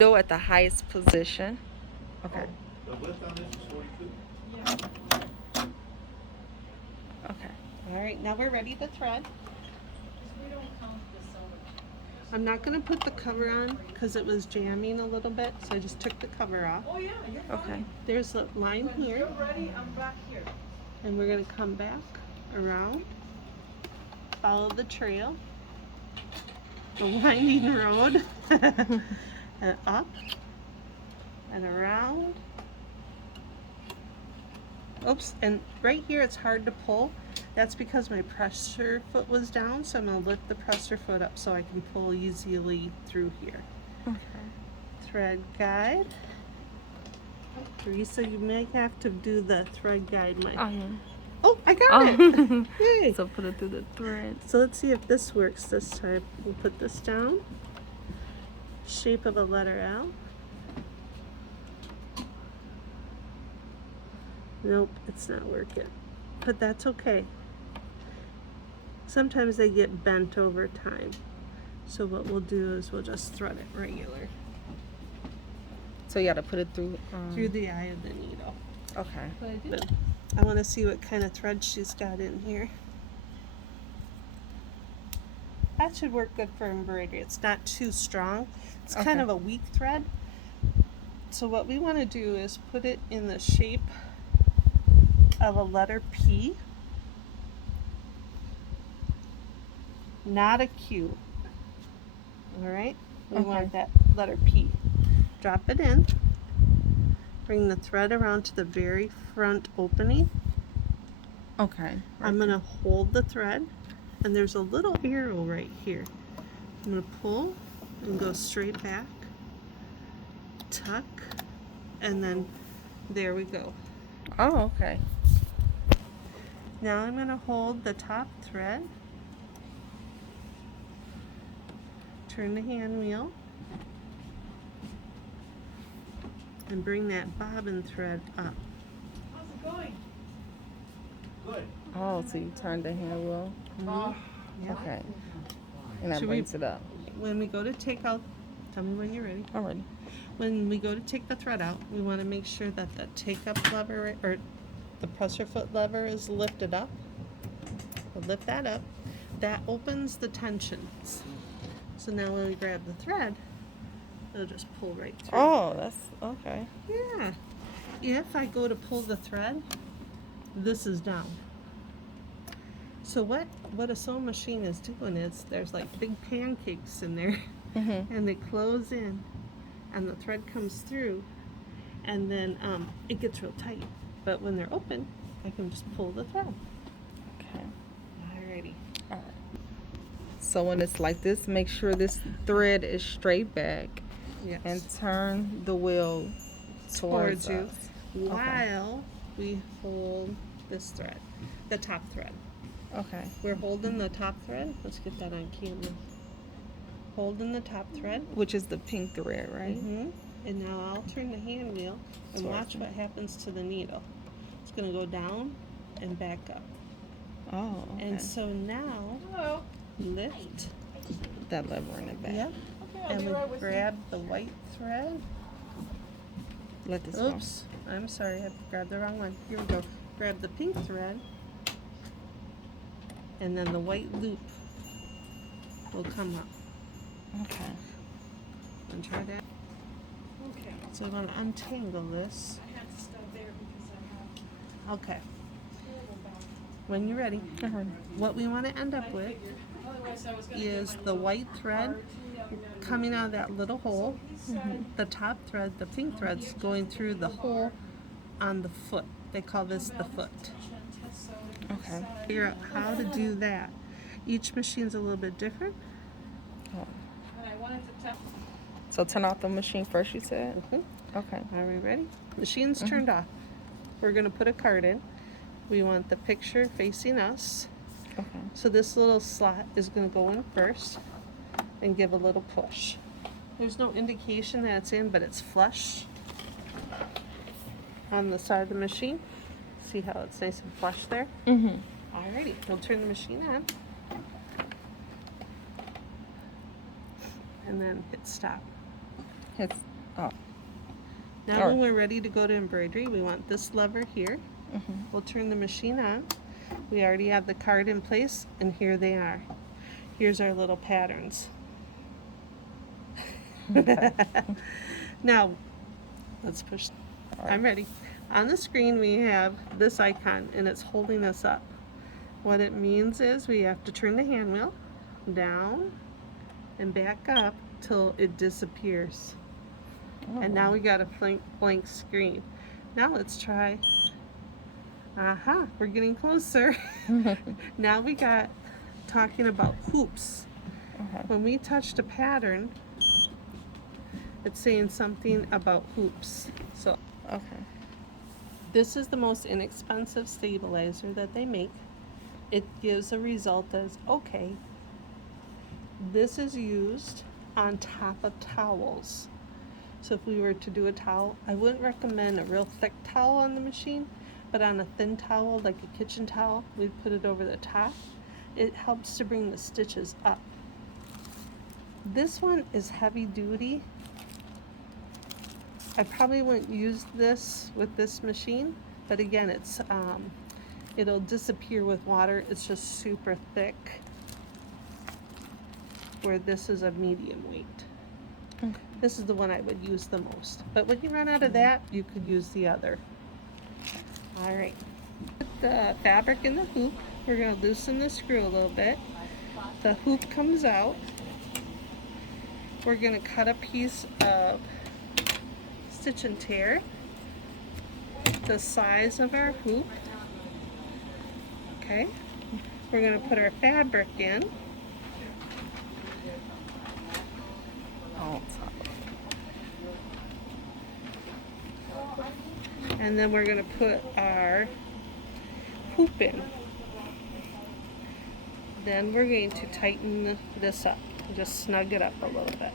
needle at the highest position. Okay. The width on this is 42. Yeah. Okay. All right, now we're ready to thread. We don't count the silver. I'm not going to put the cover on because it was jamming a little bit, so I just took the cover off. Oh yeah, you're Okay. fine. There's a line When here, you're ready, I'm back here. and we're going to come back around, follow the trail, the winding road, and up and around. Oops, and right here it's hard to pull. That's because my presser foot was down, so I'm going to lift the presser foot up so I can pull easily through here. Okay. Thread guide. Teresa, you may have to do the thread guide. Oh, I got it! Yay! So put it through the thread. So let's see if this works this time. We'll put this down. Shape of a letter L. Nope, it's not working. But that's okay. Sometimes they get bent over time. So what we'll do is we'll just thread it regular. So you got to put it through. Through the eye of the needle. Okay. But I did. I want to see what kind of thread she's got in here. That should work good for embroidery. It's not too strong. It's kind Okay. of a weak thread. So what we want to do is put it in the shape of a letter P, not a Q. All right? We want that letter P. Drop it in. Bring the thread around to the very front opening. Okay. I'm going to hold the thread, and there's a little arrow right here. I'm going to pull and go straight back, tuck, and then there we go. Oh, okay. Now I'm going to hold the top thread, turn the hand wheel, and bring that bobbin thread up. How's it going? Good. Oh, so you turn the hand wheel. Okay. And that Should we- brings it up. When we go to take out, tell me when you're ready. Already. When we go to take the thread out, we want to make sure that the take-up lever, or the presser foot lever, is lifted up. We'll lift that up. That opens the tensions. So now when we grab the thread, it'll just pull right through. Oh, that's okay. Yeah. If I go to pull the thread, this is down. So what a sewing machine is doing is there's like big pancakes in there, and they close in, and the thread comes through, and then it gets real tight. But when they're open, I can just pull the thread. Okay. Alrighty. So when it's like this, make sure this thread is straight back Yes. and turn the wheel towards Towards you. us. While we hold this thread, the top thread. Okay. We're holding the top thread. Let's get that on camera. Holding the top thread. Which is the pink thread, right? And now I'll turn the hand wheel and watch what happens to the needle. It's going to go down and back up. Oh, okay. And so now, Hello. lift. That lever in the back. Yep. Okay, I'll And be we right with you. grab the white thread. Let this go. Oops. I'm sorry, I grabbed the wrong one. Here we go. Grab the pink thread. And then the white loop will come up. Okay. And try that. Okay. So I'm going to untangle this. I had to stop there because I have Okay. terrible back. When you're ready, what we want to end up with Otherwise, I was gonna is get my the little white thread card, coming out of that little hole. He said, The top thread, the pink thread's going through the hole on the foot. They call this the foot. Okay. Figure out how to do that. Each machine's a little bit different. And I wanted to tell. So turn off the machine first, you said? Mhm. Okay. Are we ready? Machine's turned off. We're going to put a card in. We want the picture facing us. Okay. So this little slot is going to go in first and give a little push. There's no indication that it's in, but it's flush on the side of the machine. See how it's nice and flush there? Alrighty, we'll turn the machine on. And then hit stop. Hit Oh. Now Alright. when we're ready to go to embroidery, we want this lever here. We'll turn the machine on. We already have the card in place, and here they are. Here's our little patterns. Now, let's push. I'm ready. On the screen we have this icon, and it's holding us up. What it means is we have to turn the hand wheel down and back up till it disappears. And now we got a blank screen. Now let's try. Aha, we're getting closer. Now we got talking about hoops. When we touched a pattern, it's saying something about hoops. So, this is the most inexpensive stabilizer that they make. It gives a result as, okay, this is used on top of towels. So if we were to do a towel, I wouldn't recommend a real thick towel on the machine, but on a thin towel, like a kitchen towel, we'd put it over the top. It helps to bring the stitches up. This one is heavy duty. I probably wouldn't use this with this machine, but again, it's it'll disappear with water. It's just super thick, where this is a medium weight. This is the one I would use the most. But when you run out of that, you could use the other. All right. Put the fabric in the hoop. We're going to loosen the screw a little bit. The hoop comes out. We're going to cut a piece of stitch and tear the size of our hoop. Okay. We're going to put our fabric in. And then we're going to put our hoop in. Then we're going to tighten this up. Just snug it up a little bit.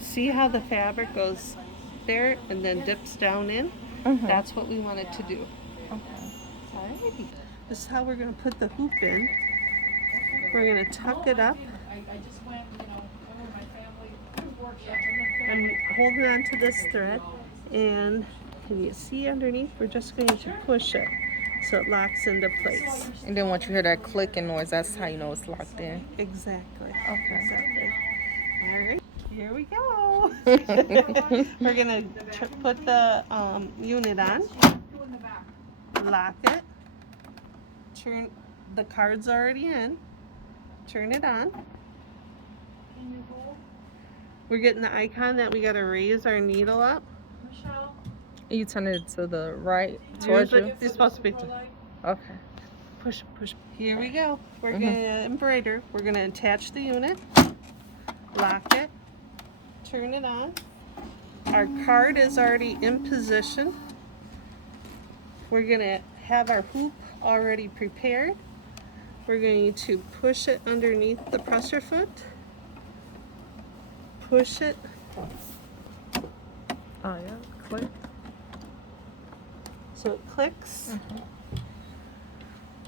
See how the fabric goes there and then dips down in? That's what we wanted to do. Alrighty. This is how we're going to put the hoop in. We're going to tuck it up. I just went, over my family workshop. I'm holding on to this thread, and can you see underneath? We're just going to push it so it locks into place. And then once you hear that clicking noise, that's how you know it's locked in. Exactly. Okay. Exactly. All right. Here we go. We're gonna put the unit on. Lock it. Turn. The card's already in. Turn it on. We're getting the icon that we gotta raise our needle up. Michelle? You turn it to the right towards you. It's supposed to be. Okay. Push, push. Here we go. We're gonna embroider. We're gonna attach the unit. Lock it. Turn it on. Our card is already in position. We're gonna have our hoop already prepared. We're going to push it underneath the presser foot. Push it. Oh yeah, click. So it clicks.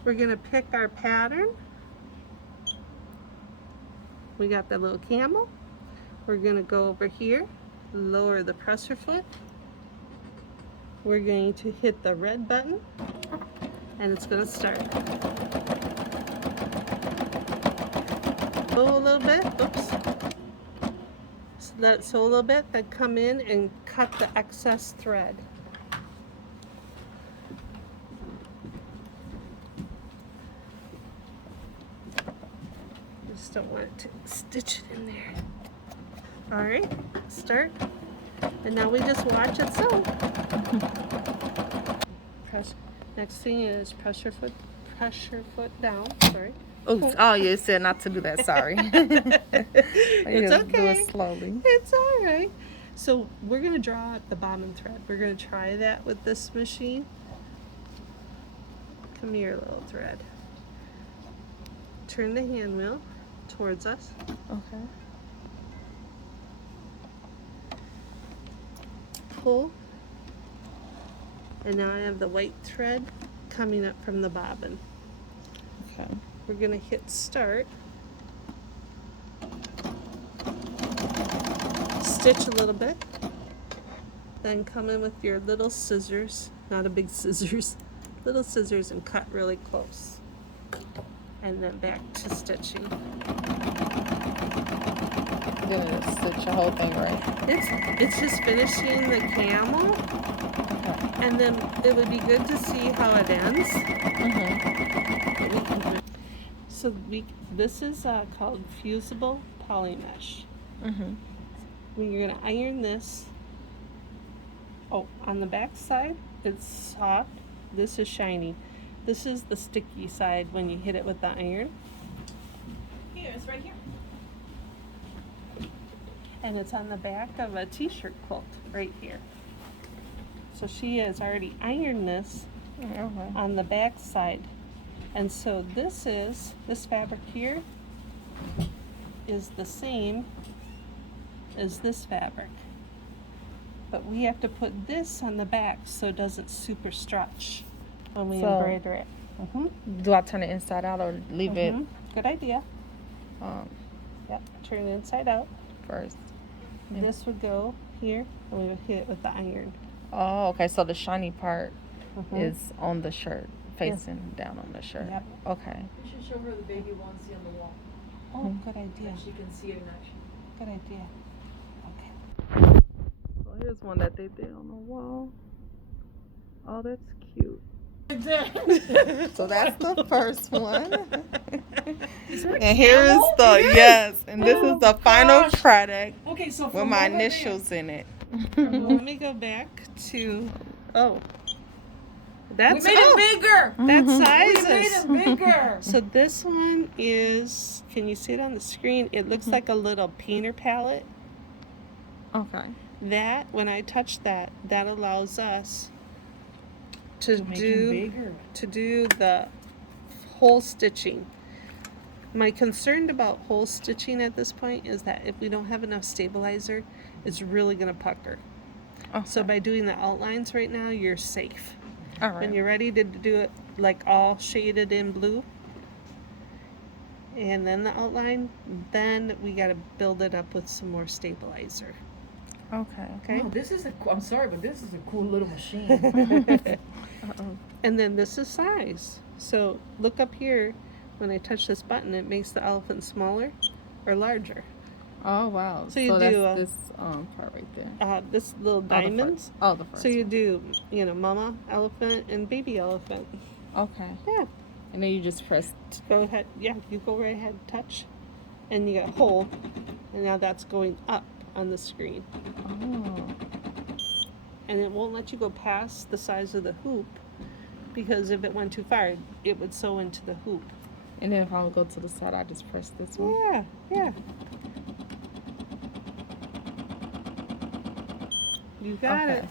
We're gonna pick our pattern. We got the little camel. We're gonna go over here, lower the presser foot. We're going to hit the red button, and it's gonna start. Sew a little bit, oops. Let it sew a little bit, then come in and cut the excess thread. Just don't want it to stitch it in there. All right, start. And now we just watch it sew. Next thing is pressure foot down, sorry. Oh, you said not to do that. Sorry. It's Do okay. it slowly. It's all right. So we're gonna draw out the bobbin thread. We're gonna try that with this machine. Come here, little thread. Turn the hand wheel towards us. Okay. Pull. And now I have the white thread coming up from the bobbin. Okay. We're gonna hit start. Stitch a little bit. Then come in with your little scissors, not a big scissors, little scissors, and cut really close. And then back to stitching. You're gonna stitch the whole thing, right? It's just finishing the camel, Okay. and then it would be good to see how it ends. Mhm. But we can do it. So this is called fusible poly mesh. Mhm. When you're gonna iron this, on the back side it's soft. This is shiny. This is the sticky side when you hit it with the iron. Here, it's right here. And it's on the back of a t-shirt quilt right here. So she has already ironed this Okay. on the back side. And so this fabric here is the same as this fabric. But we have to put this on the back so it doesn't super stretch when we So- embroider it. Do I turn it inside out or leave it Good idea. um, Yep, turn it inside out. first? Yeah. This would go here, and we would hit it with the iron. Oh, okay. So the shiny part Mhm. is on the shirt, facing down on the shirt. Yep. Okay. You should show her the baby onesie on the wall, Oh, good idea. and she can see it in action. Good idea. Okay. So here's one that they did on the wall. Oh, that's cute. So that's the first one. And here is yes, and this is the final product Okay, so with my initials in it. Let me go back to. Oh, that's we made it bigger. That's We sizes. made it bigger. So this one is. Can you see it on the screen? It looks like a little painter palette. Okay. That when I touch that allows us to Make do him bigger. the hole stitching. My concern about hole stitching at this point is that if we don't have enough stabilizer, it's really going to pucker. Okay. So by doing the outlines right now, you're safe. All right. When you're ready to do it like all shaded in blue, and then the outline, then we got to build it up with some more stabilizer. Okay. Okay? Wow, this is I'm sorry, but this is a cool little machine. And then this is size. So look up here. When I touch this button, it makes the elephant smaller or larger. Oh wow. So you that's do, this part right there. This little diamonds. Oh, the first. So you do, mama elephant and baby elephant. Okay. Yeah. And then you just press. Go ahead. Yeah, you go right ahead, touch, and you get a hole, and now that's going up on the screen. Oh. And it won't let you go past the size of the hoop, because if it went too far, it would sew into the hoop. And then if I would go to the side, I just press this one. Yeah, yeah. You got it. Okay.